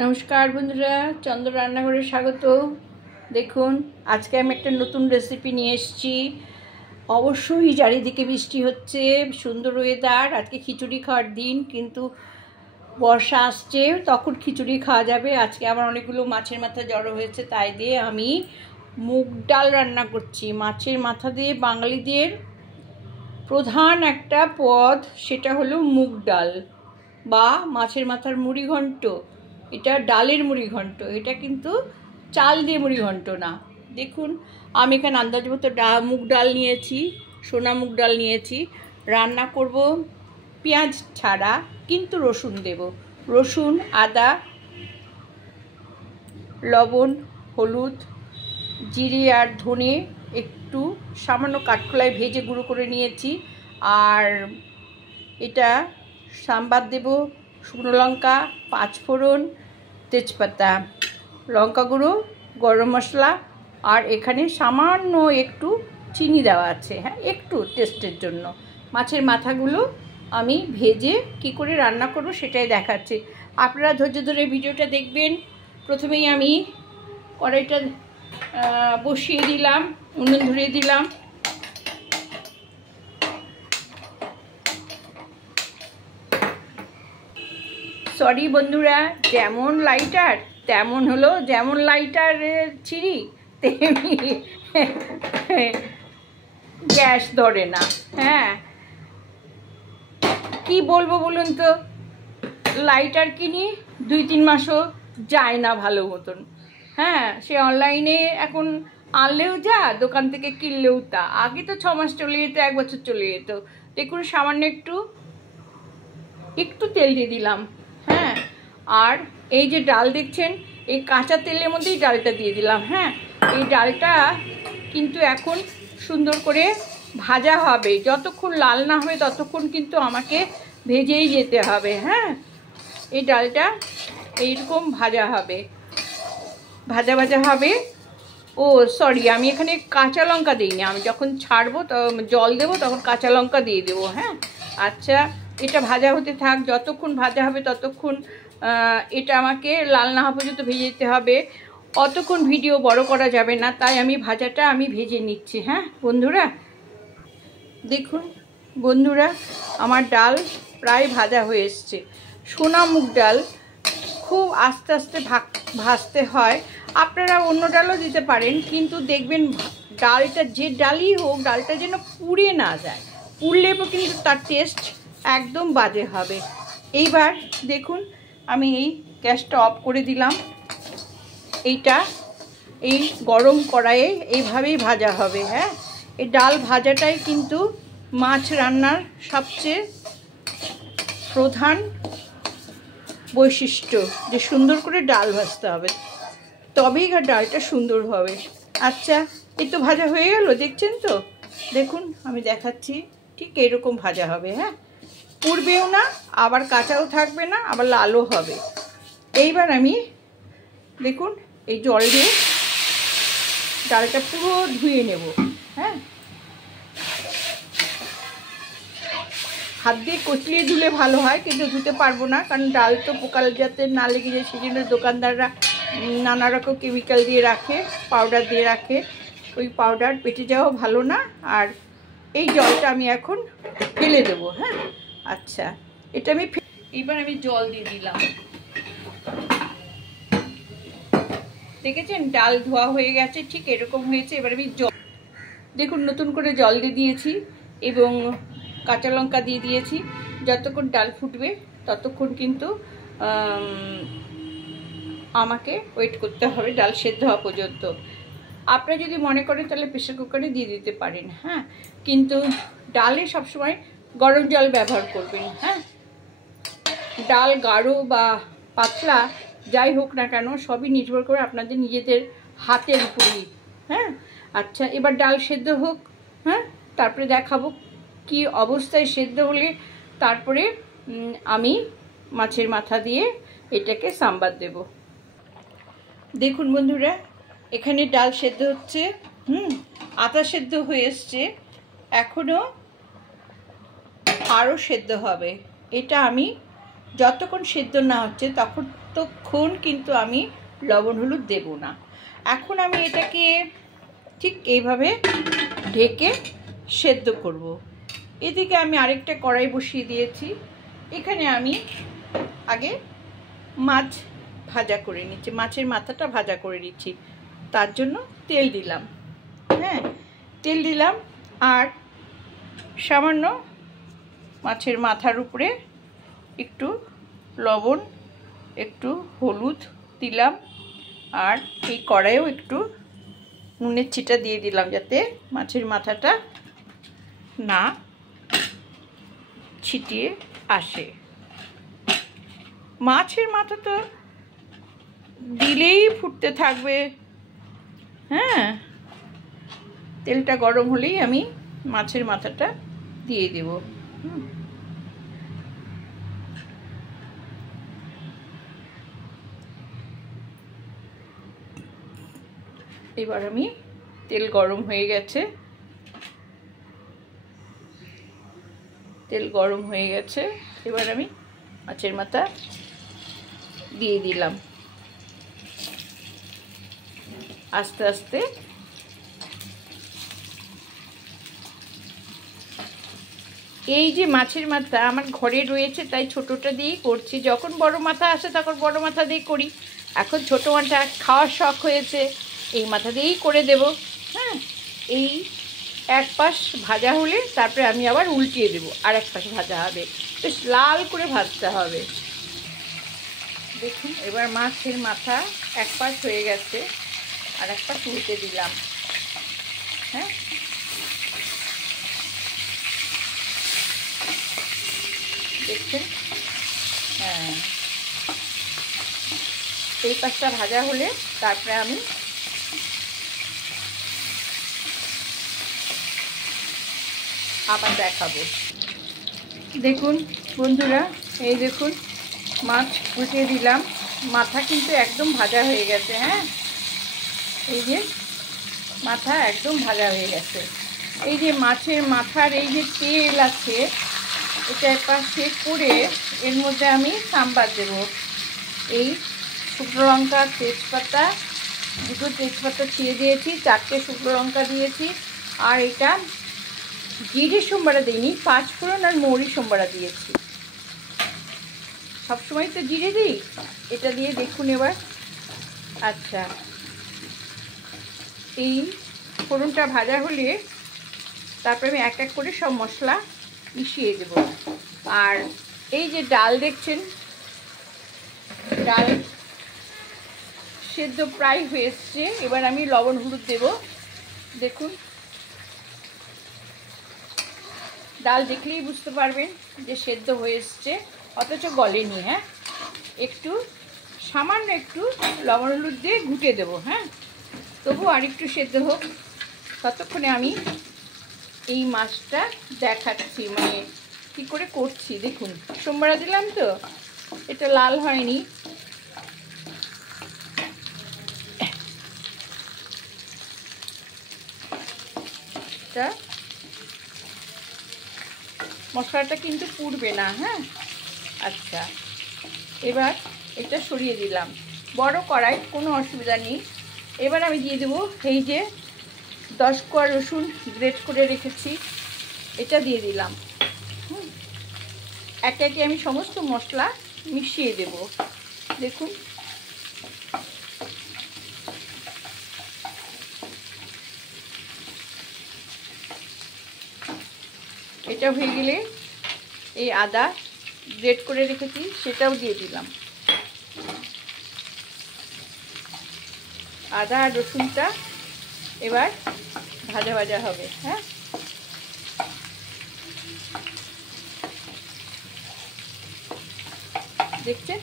নমস্কার বন্ধুরা, চন্দ্র রান্নাঘরে স্বাগত। দেখুন, আজকে আমি একটা নতুন রেসিপি নিয়ে এসেছি। অবশ্যই চারিদিকে বৃষ্টি হচ্ছে, সুন্দর ওয়েদার। আজকে খিচুড়ি খাওয়ার দিন, কিন্তু বর্ষা আসছে, তখন খিচুড়ি খাওয়া যাবে। আজকে আমার অনেকগুলো মাছের মাথা জড়ো হয়েছে, তাই দিয়ে আমি মুগ ডাল রান্না করছি। মাছের মাথা দিয়ে বাঙালিদের প্রধান একটা পদ, সেটা হলো মুগ ডাল বা মাছের মাথার মুড়ি ঘন্ট। এটা ডালের মুড়ি ঘন্ট, এটা কিন্তু চাল দিয়ে মুড়ি ঘন্ট না। দেখুন, আমি এখানে আন্দাজ মতো মুগ ডাল নিয়েছি, সোনা মুগ ডাল নিয়েছি। রান্না করব পেঁয়াজ ছাড়া, কিন্তু রসুন দেব। রসুন, আদা, লবণ, হলুদ, জিরে আর ধনে একটু সামান্য কাঠখোলায় ভেজে গুঁড়ো করে নিয়েছি। আর এটা সাম্বার দেব, শুকনো লঙ্কা, পাঁচফোড়ন, তেজপাতা, লঙ্কা গুঁড়ো, গরম মশলা, আর এখানে সামান্য একটু চিনি দেওয়া আছে, হ্যাঁ, একটু টেস্টের জন্য। মাছের মাথাগুলো আমি ভেজে কি করে রান্না করব সেটাই দেখাচ্ছি। আপনারা ধৈর্য ধরে ভিডিওটা দেখবেন। প্রথমেই আমি কড়াইটা বসিয়ে দিলাম, উনুন ধরিয়ে দিলাম। সরি বন্ধুরা, যেমন লাইটার তেমন হলো, যেমন লাইটার ছিঁড়ি তেমনি গ্যাস ধরে না। হ্যাঁ, কি বলবো বলুন তো, লাইটার কিনি 2-3 মাসও যায় না ভালো মতন। হ্যাঁ, সে অনলাইনে এখন আনলেও যা, দোকান থেকে কিনলেও তা। আগে তো 6 মাস চলে যেত, 1 বছর চলে যেত। দেখুন, সামান্য একটু তেল দিয়ে দিলাম। হ্যাঁ, আর এই যে ডাল দেখছেন, এই কাঁচা তেলের মধ্যেই ডালটা দিয়ে দিলাম। হ্যাঁ, এই ডালটা কিন্তু এখন সুন্দর করে ভাজা হবে। যতক্ষণ লাল না হবে ততক্ষণ কিন্তু আমাকে ভেজেই যেতে হবে। হ্যাঁ, এই ডালটা এইরকম ভাজা হবে, ভাজা ভাজা হবে। ও সরি, আমি এখানে কাঁচা লঙ্কা দিইনি। আমি যখন ছাড়বো, জল দেবো, তখন কাঁচা লঙ্কা দিয়ে দেবো। হ্যাঁ, আচ্ছা, এটা ভাজা হতে থাক। যতক্ষণ ভাজা হবে ততক্ষণ এটা আমাকে লাল না হওয়া পর্যন্ত ভেজে যেতে হবে। অতক্ষণ ভিডিও বড় করা যাবে না, তাই আমি ভাজাটা ভেজে নিচ্ছি। হ্যাঁ বন্ধুরা, দেখুন বন্ধুরা, আমার ডাল প্রায় ভাজা হয়ে এসছে। সোনা মুগ ডাল খুব আস্তে আস্তে ভাজতে হয়। আপনারা অন্য ডালও দিতে পারেন, কিন্তু দেখবেন ডালটা, যে ডালই হোক, ডালটা যেন পুড়ে না যায়। পুড়লে কিন্তু তার টেস্ট একদম বাজে হবে। এইবার দেখুন, আমি এই গ্যাসটা অফ করে দিলাম। এইটা এই গরম কড়াইয়ে এইভাবেই ভাজা হবে। হ্যাঁ, এই ডাল ভাজাটাই কিন্তু মাছ রান্নার সবচেয়ে প্রধান বৈশিষ্ট্য, যে সুন্দর করে ডাল ভাজতে হবে, তবেই ডালটা সুন্দর হবে। আচ্ছা, এই তো ভাজা হয়ে গেল, দেখছেন তো? দেখুন, আমি দেখাচ্ছি, ঠিক এরকম ভাজা হবে। হ্যাঁ, পুড়বেও না, আবার কাঁচাও থাকবে না, আবার লালও হবে। এইবার আমি দেখুন এই জল দিয়ে ডালটা পুরো ধুয়ে নেব। হ্যাঁ, হাত দিয়ে কচলিয়ে ধুলে ভালো হয়, কিন্তু ধুতে পারবো না, কারণ ডাল তো পোকাল যাতে না লেগে যায়, সেই জন্য দোকানদাররা নানা রকম কেমিক্যাল দিয়ে রাখে, পাউডার দিয়ে রাখে। ওই পাউডার পেটে যাওয়া ভালো না। আর এই জলটা আমি এখন ফেলে দেবো। হ্যাঁ, আচ্ছা, এটা এইবার আমি জল দিয়ে দিলাম। দেখেছেন, ডাল ধোয়া হয়ে গেছে, ঠিক এরকম হয়েছে। এবার আমি দেখুন, নতুন করে জল দিয়ে দিয়েছি এবং কাঁচা লঙ্কা দিয়ে দিয়েছি। যতক্ষণ ডাল ফুটবে ততক্ষণ কিন্তু আমাকে ওয়েট করতে হবে, ডাল সেদ্ধ হওয়া পর্যন্ত। আপনারা যদি মনে করেন তাহলে প্রেসার কুকারে দিয়ে দিতে পারেন। হ্যাঁ, কিন্তু ডালে সবসময় গরম জল ব্যবহার করবেন। হ্যাঁ, ডাল গাঢ় বা পাতলা যাই হোক না কেন, সবই নির্ভর করে আপনাদের নিজেদের হাতের উপরই। হ্যাঁ, আচ্ছা, এবার ডাল সেদ্ধ হোক। হ্যাঁ, তারপরে দেখাবো কি অবস্থায় সেদ্ধ হলে তারপরে আমি মাছের মাথা দিয়ে এটাকে সাম্বার দেব। দেখুন বন্ধুরা, এখানে ডাল সেদ্ধ হচ্ছে, আধা সেদ্ধ হয়ে এসছে, এখনও আরও সেদ্ধ হবে। এটা আমি যতক্ষণ সেদ্ধ না হচ্ছে ততক্ষণ কিন্তু আমি লবণ হলুদ দেব না। এখন আমি এটাকে ঠিক এইভাবে ঢেকে সেদ্ধ করব। এদিকে আমি আরেকটা কড়াই বসিয়ে দিয়েছি। এখানে আমি আগে মাছ ভাজা করে নিচ্ছি, মাছের মাথাটা ভাজা করে নিচ্ছি। তার জন্য তেল দিলাম, হ্যাঁ তেল দিলাম, আর সামান্য মাছের মাথার উপরে একটু লবণ, একটু হলুদ দিলাম, আর এই কড়াইয়েও একটু নুনের ছিটা দিয়ে দিলাম যাতে মাছের মাথাটা না ছিটিয়ে আসে। মাছের মাথা তো দিলেই ফুটতে থাকবে। হ্যাঁ, তেলটা গরম হলেই আমি মাছের মাথাটা দিয়ে দেব। এবার আমি তেল গরম হয়ে গেছে, তেল গরম হয়ে গেছে, এবার আমি মাছের মাথা দিয়ে দিলাম। আস্তে আস্তে এই যে মাছের মাথা আমার ঘরে রয়েছে তাই ছোটোটা দিয়েই করছি। যখন বড় মাথা আসে তখন বড় মাথা দিয়ে করি। এখন ছোটো মাথা খাওয়ার শখ হয়েছে, এই মাথা দিয়েই করে দেব। হ্যাঁ, এই এক পাশ ভাজা হলে তারপরে আমি আবার উল্টিয়ে দেবো, আর এক পাশ ভাজা হবে, বেশ লাল করে ভাজতে হবে। দেখুন এবার মাছের মাথা এক পাশ হয়ে গেছে, আর এক পাশ উল্টে দিলাম। হ্যাঁ, দেখছেন? হ্যাঁ, এই পাশটা ভাজা হলে তারপরে আমি আবার দেখাবো। দেখুন বন্ধুরা, এই দেখুন মাছ উল্টে দিলাম, মাথা কিন্তু একদম ভাজা হয়ে গেছে। হ্যাঁ, এই যে মাথা একদম ভাজা হয়ে গেছে। এই যে মাছের মাথার এই যে তেল আছে, এটা পাশে করে এর মধ্যে আমি সাম্বার দেব। এই শুকনো লঙ্কা, তেজপাতা, দুটো তেজপাতা ছিঁড়ে দিয়েছি, 4টে শুকনো লঙ্কা দিয়েছি, আর এটা জিরে সোমবারা দিইনি, 5 ফোড়ন আর মৌরি সোমবারা দিয়েছি। সবসময় তো জিরে দিই, এটা দিয়ে দেখুন এবার। আচ্ছা, এই ফোড়নটা ভাজা হলে তারপরে আমি এক এক করে সব মশলা মিশিয়ে দেব। আর এই যে ডাল দেখছেন, ডাল সেদ্ধ প্রায় হয়ে এসছে। এবার আমি লবণ হলুদ দেব। দেখুন, ডাল দেখলেই বুঝতে পারবেন যে সেদ্ধ হয়ে এসছে, অথচ গলেনি। হ্যাঁ, একটু সামান্য একটু লবণ হলুদ দিয়ে ঘুটে দেবো। হ্যাঁ, তবু আর একটু সেদ্ধ হোক, ততক্ষণে আমি এই মাছটা দেখাচ্ছি, মানে কী করে করছি। দেখুন সোমবারা দিলাম তো, এটা লাল হয়নি। মশলাটা কিন্তু পুড়বে না। হ্যাঁ, আচ্ছা, এবার এটা সরিয়ে দিলাম। বড় কড়াই, কোনো অসুবিধা নেই। এবার আমি দিয়ে দেবো এই যে 10 কোয়া রসুন গ্রেট করে রেখেছি, এটা দিয়ে দিলাম। একে একে আমি সমস্ত মশলা মিশিয়ে দেব। দেখুন, এটা হয়ে গেলে এই আদা গ্রেট করে রেখেছি সেটাও দিয়ে দিলাম। আদা আর রসুনটা এবার ভাজা ভাজা হবে। হ্যাঁ, দেখছেন,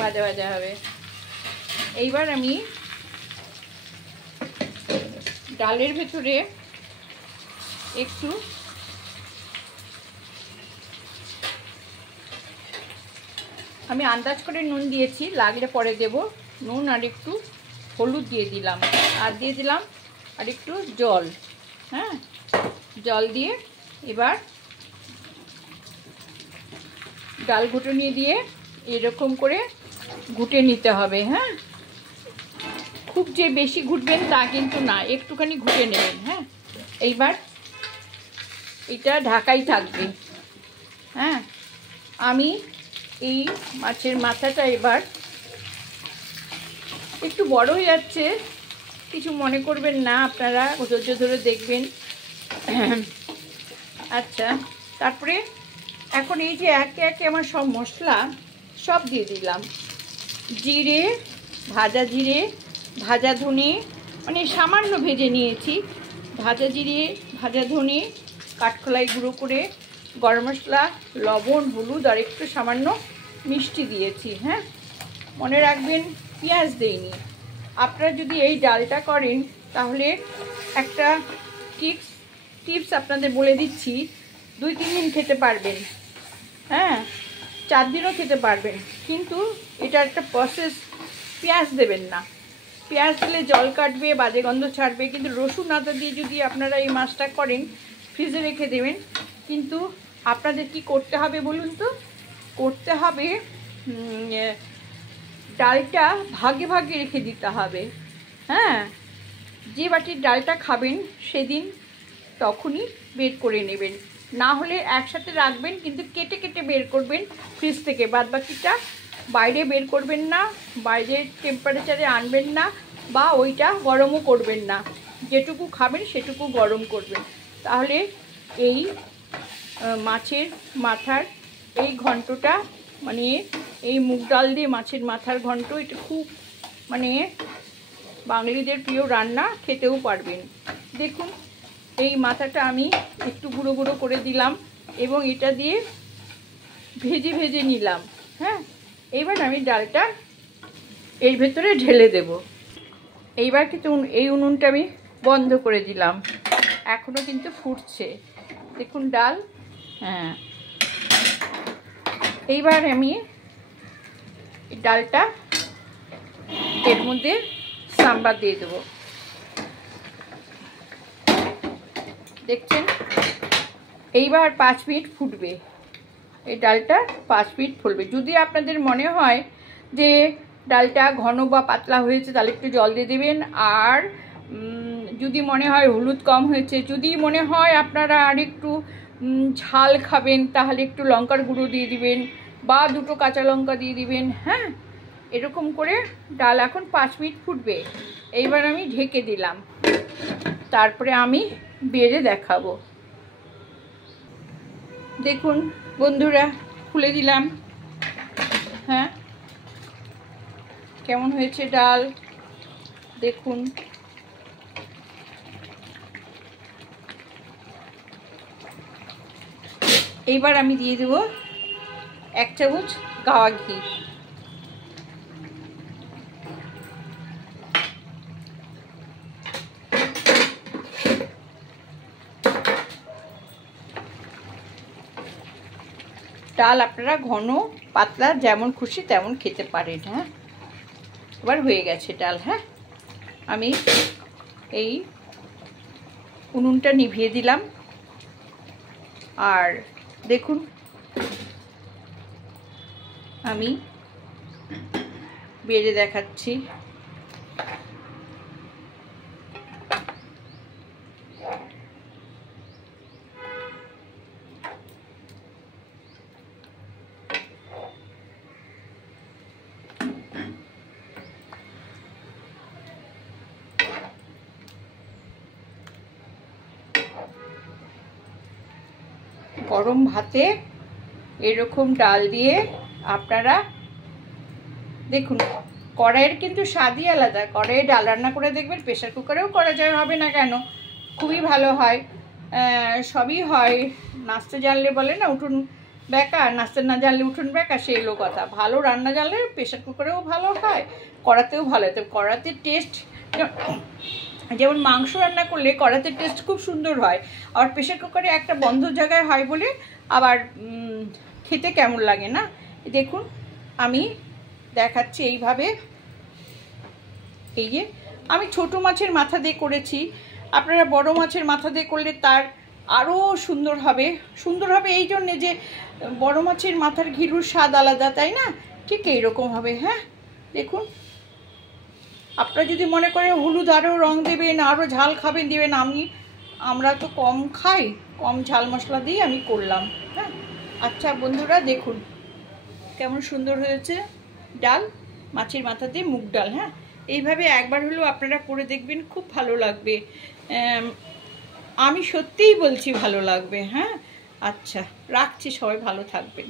ভাজা ভাজা হবে। এইবার আমি ডালের ভেতরে একটু আমি আন্দাজ করে নুন দিয়েছি, লাগলে পরে দেব। নুন আর একটু হলুদ দিয়ে দিলাম, আর দিয়ে দিলাম আর একটু জল। হ্যাঁ, জল দিয়ে এবার ডাল ঘুটুনি দিয়ে এরকম করে ঘুটে নিতে হবে। হ্যাঁ, খুব যে বেশি ঘুটবেন তা কিন্তু না, একটুখানি ঘুটে নেবেন। হ্যাঁ, এইবার এটা ঢাকাই থাকবে। হ্যাঁ, আমি এই মাছের মাথাটা এবার একটু বড় হয়ে যাচ্ছে, কিছু মনে করবেন না, আপনারা ধৈর্য ধরে দেখবেন। আচ্ছা, তারপরে এখন এই যে একে একে আমার সব মশলা সব দিয়ে দিলাম। জিরে, ভাজা ধনে, মানে সামান্য ভেজে নিয়েছি, ভাজা জিরে, ভাজা ধনে, কাঠখোলাই গুঁড়ো করে, গরম মশলা, লবণ, হলুদ আর একটু সামান্য মিষ্টি দিয়েছি। হ্যাঁ, মনে রাখবেন পেঁয়াজ দেইনি। আপনারা যদি এই ডালটা করেন তাহলে একটা টিপস আপনাদের বলে দিচ্ছি, 2-3 দিন খেতে পারবেন। হ্যাঁ, 4 দিনও খেতে পারবেন, কিন্তু এটা একটা প্রসেস। পেঁয়াজ দেবেন না, পেঁয়াজ দিলে জল কাটবে, বাজে গন্ধ ছাড়বে। কিন্তু রসুন আদা দিয়ে যদি আপনারা এই মাছটা করেন, ফ্রিজে রেখে দেবেন। কিন্তু আপনাদের কি করতে হবে বলুন তো? করতে হবে ডালটা ভাগে ভাগে রেখে দিতে হবে। হ্যাঁ, যে বাটির ডালটা খাবেন সেদিন তখনই বের করে নেবেন, না হলে একসাথে রাখবেন, কিন্তু কেটে কেটে বের করবেন ফ্রিজ থেকে। বাদ বাকিটা বাইরে বের করবেন না, বাইরের টেম্পারেচারে আনবেন না, বা ওইটা গরমও করবেন না। যেটুকু খাবেন সেটুকু গরম করবেন। তাহলে এই মাছের মাথার এই ঘন্টটা, মানে এই মুগ ডাল দিয়ে মাছের মাথার ঘন্ট, এটা খুব মানে বাঙালিদের প্রিয় রান্না, খেতেও পারবেন। দেখুন, এই মাথাটা আমি একটু গুঁড়ো গুঁড়ো করে দিলাম এবং এটা দিয়ে ভেজে ভেজে নিলাম। হ্যাঁ, এইবার আমি ডালটা এর ভেতরে ঢেলে দেব। এইবার কিন্তু এই উনুনটা আমি বন্ধ করে দিলাম, এখনও কিন্তু ফুটছে। দেখুন ডাল। হ্যাঁ, এইবার আমি ডালটা এর মধ্যে সাম্বার দিয়ে দেবো। দেখছেন, এইবার 5 মিনিট ফুটবে। এই ডালটা 5 মিনিট ফুটবে। যদি আপনাদের মনে হয় যে ডালটা ঘন বা পাতলা হয়েছে, তাহলে একটু জল দিয়ে দেবেন। আর যদি মনে হয় হলুদ কম হয়েছে, যদি মনে হয় আপনারা আর একটু ঝাল খাবেন, তাহলে একটু লঙ্কার গুঁড়ো দিয়ে দিবেন বা 2টো কাঁচা লঙ্কা দিয়ে দিবেন। হ্যাঁ, এরকম করে ডাল এখন 5 মিনিট ফুটবে। এইবার আমি ঢেকে দিলাম, তারপরে আমি বেড়ে দেখাবো। দেখুন বন্ধুরা, খুলে দিলাম। হ্যাঁ, কেমন হয়েছে ডাল দেখুন। এইবার আমি দিয়ে দেব 1 চামচ গাওয়া ঘি। ডাল আপনারা ঘন পাতলা যেমন খুশি তেমন খেতে পারেন। হ্যাঁ, এবার হয়ে গেছে ডাল। হ্যাঁ, আমি এই উনুনটা নিভিয়ে দিলাম। আর দেখুন, আমি বেড়ে দেখাচ্ছি। গরম ভাতে এরকম ডাল দিয়ে আপনারা দেখুন। কড়াইয়ের কিন্তু স্বাদই আলাদা। কড়াইয়ে ডাল রান্না করে দেখবেন, প্রেশার কুকারেও করা যায়, হবে না কেন, খুবই ভালো হয়। সবই হয়। নাচতে জানলে বলে না উঠুন বেকার, নাচতে না জানলে উঠুন বেকার, সেই হলো কথা। ভালো রান্না জানলে প্রেশার কুকারেও ভালো হয়, কড়াতেও ভালো হয়। তো কড়াতে টেস্ট, যেমন মাংস রান্না করলে কড়াতে টেস্ট খুব সুন্দর হয়, আর প্রেশার কুকারে একটা বন্ধ জায়গায় হয় বলে আবার খেতে কেমন লাগে না। দেখুন, আমি দেখাচ্ছি এইভাবে। এই যে আমি ছোট মাছের মাথা দিয়ে করেছি, আপনারা বড় মাছের মাথা দিয়ে করলে তার আরও সুন্দর হবে। সুন্দর হবে এই জন্যে যে বড় মাছের মাথার ঘিলুর স্বাদ আলাদা, তাই না? ঠিক এইরকম হবে। হ্যাঁ, দেখুন, আপনারা যদি মনে করেন হলুদ আরও রং দেবেন, আরও ঝাল খাবেন, দেবেন। আমরা তো কম খাই, কম ঝাল মশলা দিয়ে আমি করলাম। হ্যাঁ, আচ্ছা বন্ধুরা, দেখুন কেমন সুন্দর হয়েছে ডাল, মাছের মাথা দিয়ে মুগ ডাল। হ্যাঁ, এইভাবে একবার হলেও আপনারা করে দেখবেন, খুব ভালো লাগবে। আমি সত্যিই বলছি ভালো লাগবে। হ্যাঁ, আচ্ছা রাখছি, সবাই ভালো থাকবেন।